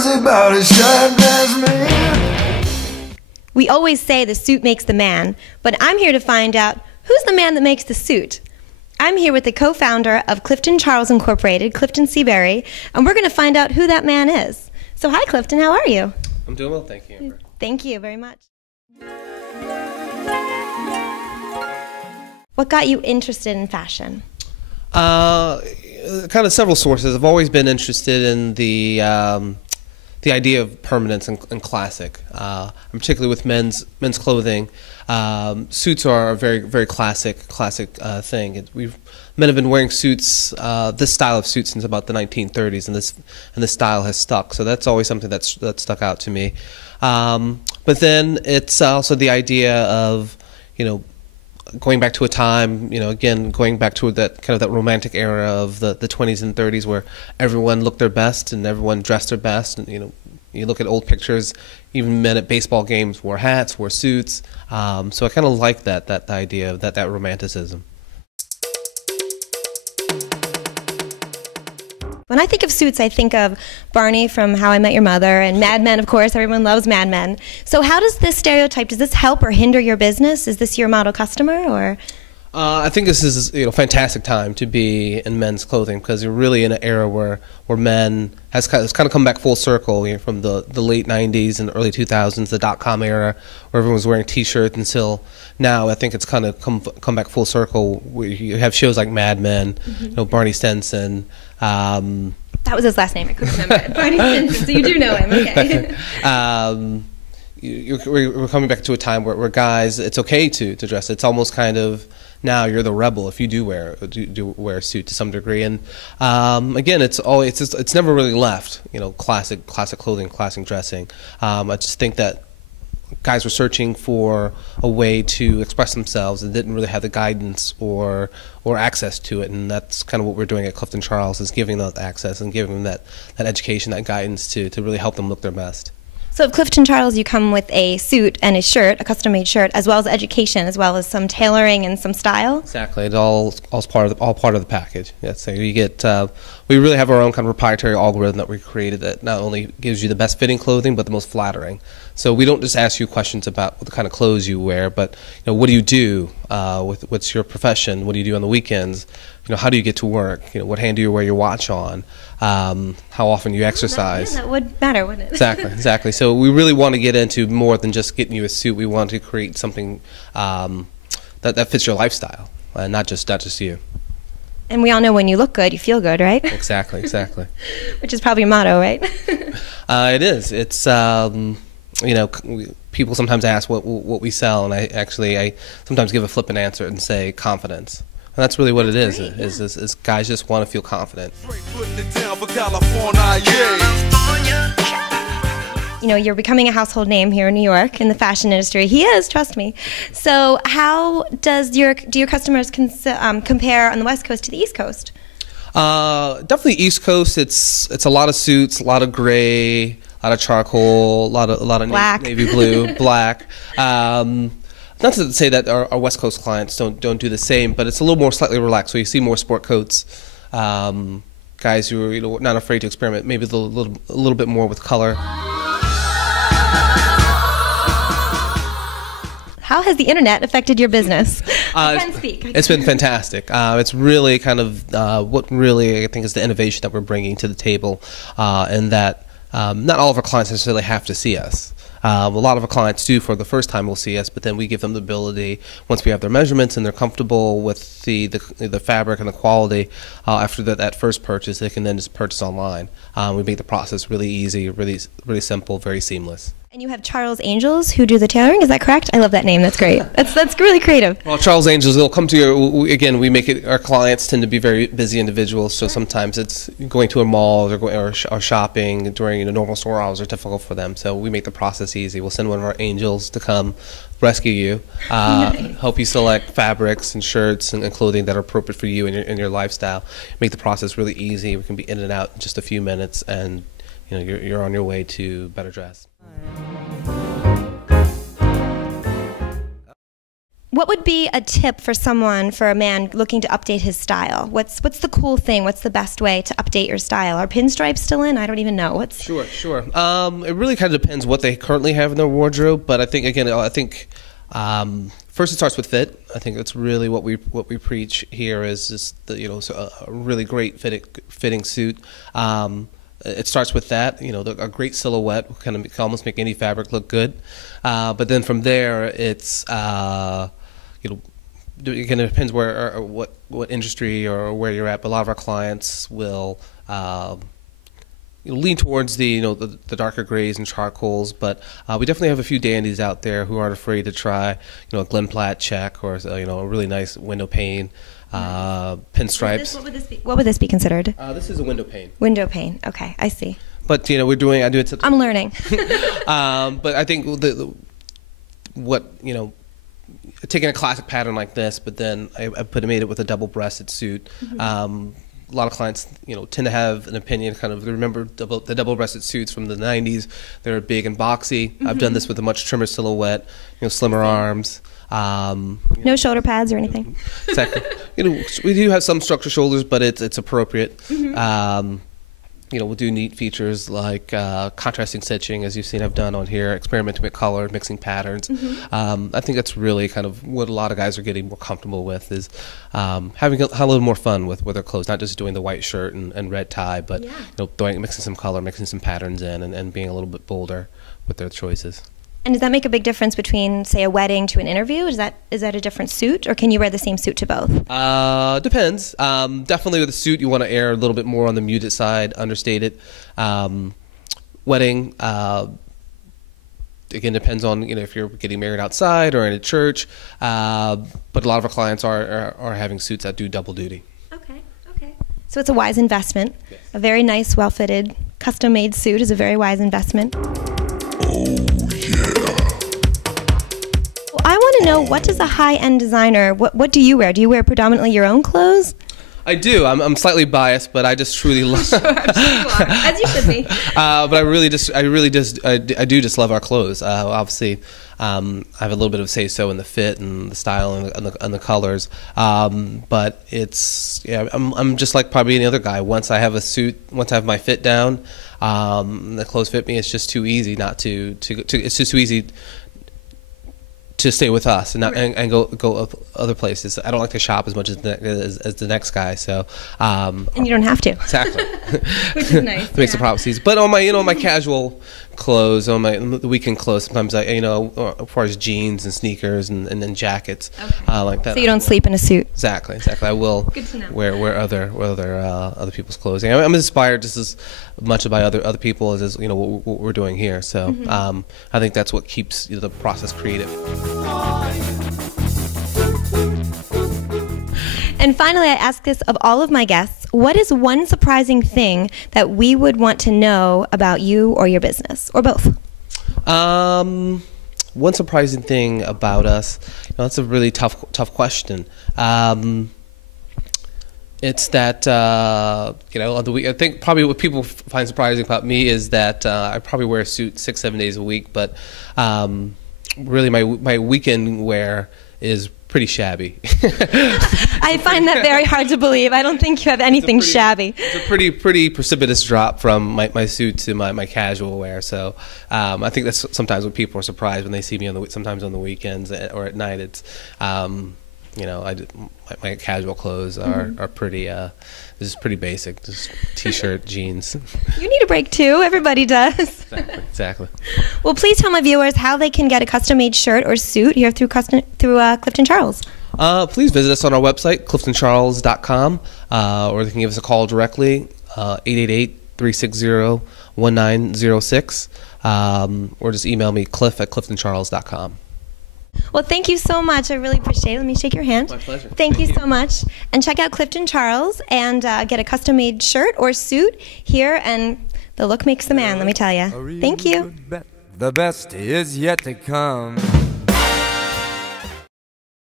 crazy about a shirt that's me. We always say the suit makes the man, but I'm here to find out who's the man that makes the suit. I'm here with the co-founder of Clifton Charles Inc, Clifton Seabury, and we're going to find out who that man is. So hi Clifton, how are you? I'm doing well, thank you, Amber. Thank you very much. What got you interested in fashion? Kind of several sources. I've always been interested in the idea of permanence and classic. Particularly with men's clothing. Suits are a very classic thing. Men have been wearing suits, this style of suits, since about the 1930s, and this style has stuck. So that's always something that stuck out to me. But then it's also the idea of, going back to a time, again, going back to that kind of that romantic era of the 20s and 30s where everyone looked their best and everyone dressed their best. And, you look at old pictures, even men at baseball games wore hats, wore suits. So I kind of like that idea of that romanticism. When I think of suits, I think of Barney from How I Met Your Mother and Mad Men, of course. Everyone loves Mad Men. So how does this stereotype, does this help or hinder your business? Is this your model customer, or? I think this is a fantastic time to be in men's clothing, because you're really in an era where men has kind of come back full circle, from the late 90s and early 2000s, the .com era, where everyone was wearing T-shirts, until now I think it's kind of come back full circle, where you have shows like Mad Men, Barney Stinson. That was his last name. I couldn't remember it. Barney Stinson. So you do know him, okay? We're coming back to a time where guys, it's okay to dress. It's almost kind of now you're the rebel if you do wear a suit to some degree. And again, it's never really left. Classic clothing, classic dressing. I just think that guys were searching for a way to express themselves and didn't really have the guidance or access to it, and that's kind of what we're doing at Clifton Charles, is giving them that access and giving them that education, that guidance to really help them look their best. So at Clifton Charles, you come with a suit and a shirt, a custom-made shirt, as well as education, as well as some tailoring and some style? Exactly. It's all part of the package. Yes, so you get, we really have our own kind of proprietary algorithm that we created that not only gives you the best fitting clothing, but the most flattering. So we don't just ask you questions about what the kind of clothes you wear, but what do you do? What's your profession? What do you do on the weekends? How do you get to work? What hand do you wear your watch on? How often you exercise? That would matter, wouldn't it? Exactly. So we really want to get into more than just getting you a suit. We want to create something that fits your lifestyle, not just you. And we all know when you look good, you feel good, right? Exactly. Which is probably your motto, right? It is. It's people sometimes ask what we sell, and I sometimes give a flippant answer and say confidence. And that's really what it is. Is guys just want to feel confident. You're becoming a household name here in New York in the fashion industry. He is, trust me. So how do your customers compare on the West Coast to the East Coast? Definitely East Coast. It's a lot of suits, a lot of gray, a lot of charcoal, a lot of navy blue, black. Not to say that our West Coast clients don't do the same, but it's a little more slightly relaxed. So you see more sport coats, guys who are not afraid to experiment, maybe a little bit more with color. How has the internet affected your business? I can speak. It's been fantastic. It's really kind of what really I think is the innovation that we're bringing to the table, and that not all of our clients necessarily have to see us. A lot of our clients do for the first time will see us, but then we give them the ability, once we have their measurements and they're comfortable with the fabric and the quality, after that first purchase, they can then just purchase online. We make the process really easy, really simple, very seamless. And you have Charles Angels who do the tailoring, is that correct? I love that name, that's great. That's really creative. Well, Charles Angels, they'll come to your, again, we make it, our clients tend to be very busy individuals, so sometimes it's going to a mall or shopping during normal store hours are difficult for them, so we make the process easy. We'll send one of our angels to come rescue you, nice. Help you select fabrics and shirts and clothing that are appropriate for you and your lifestyle. Make the process really easy. We can be in and out in just a few minutes, and you're on your way to better dress. What would be a tip for a man looking to update his style? What's the cool thing? What's the best way to update your style? Are pinstripes still in? I don't even know. Sure. It really kind of depends what they currently have in their wardrobe, but I think first it starts with fit. I think that's really what we preach here is just a really great fitting suit. It starts with that, a great silhouette can almost make any fabric look good. But then from there, it's again, it depends where or what industry or where you're at. But a lot of our clients will lean towards the darker grays and charcoals. But we definitely have a few dandies out there who aren't afraid to try a Glen Platt check or a really nice window pane. Pinstripes. What would this be considered? This is a window pane. Window pane. Okay, I see. But I do it. I'm learning. But I think taking a classic pattern like this, but then I made it with a double-breasted suit. Mm-hmm. A lot of clients, tend to have an opinion. They remember the double-breasted suits from the '90s. They're big and boxy. Mm-hmm. I've done this with a much trimmer silhouette. Slimmer arms. No shoulder pads or anything. Exactly. We do have some structured shoulders, but it's appropriate. Mm-hmm. We'll do neat features like contrasting stitching, as you've seen I've done on here, experimenting with color, mixing patterns. Mm-hmm. I think that's really kind of what a lot of guys are getting more comfortable with is having a little more fun with their clothes, not just doing the white shirt and red tie, but mixing some color, mixing some patterns in, and being a little bit bolder with their choices. And does that make a big difference between, say, a wedding to an interview? Is that a different suit, or can you wear the same suit to both? Depends. Definitely with a suit, you want to err a little bit more on the muted side, understated. Wedding, again, depends on if you're getting married outside or in a church. But a lot of our clients are having suits that do double duty. Okay. So it's a wise investment. Yes. A very nice, well-fitted, custom-made suit is a very wise investment. I want to know, what does a high-end designer, what do you wear? Do you wear predominantly your own clothes? I do. I'm slightly biased, but I just truly love. Sure, I'm sure you are, as you should be. But I do just love our clothes. Obviously, I have a little bit of say-so in the fit and the style and the colors. But I'm just like probably any other guy. Once I have a suit, once I have my fit down, the clothes fit me. It's just too easy not to. It's just too easy to stay with us and go other places. I don't like to shop as much as the next guy. So and you don't have to. Exactly. Which is nice. Makes the problem easy. But on my my casual clothes, on the weekend clothes, sometimes as far as jeans and sneakers and then jackets, like that. So you don't sleep in a suit. Exactly. I will wear other people's clothes. I'm inspired just as much by other people as what we're doing here. So I think that's what keeps the process creative. And finally, I ask this of all of my guests: what is one surprising thing that we would want to know about you or your business, or both? One surprising thing about us, that's a really tough question. It's that on the week, I think probably what people find surprising about me is that I probably wear a suit 6-7 days a week, but really my weekend wear is pretty shabby. I find that very hard to believe. I don't think you have anything shabby. It's a pretty precipitous drop from my suit to my casual wear. So I think that's sometimes when people are surprised when they see me sometimes on the weekends or at night. It's my casual clothes are pretty just pretty basic, just t-shirt, jeans. You need a break too. Everybody does. Exactly. Well, please tell my viewers how they can get a custom-made shirt or suit here through Clifton Charles. Please visit us on our website, cliftoncharles.com, or they can give us a call directly, 888-360-1906, or just email me, cliff@cliftoncharles.com. Well, thank you so much. I really appreciate it. Let me shake your hand. My pleasure. Thank you so much. And check out Clifton Charles and get a custom-made shirt or suit here, and the look makes the man, let me tell you. Thank you. The best is yet to come.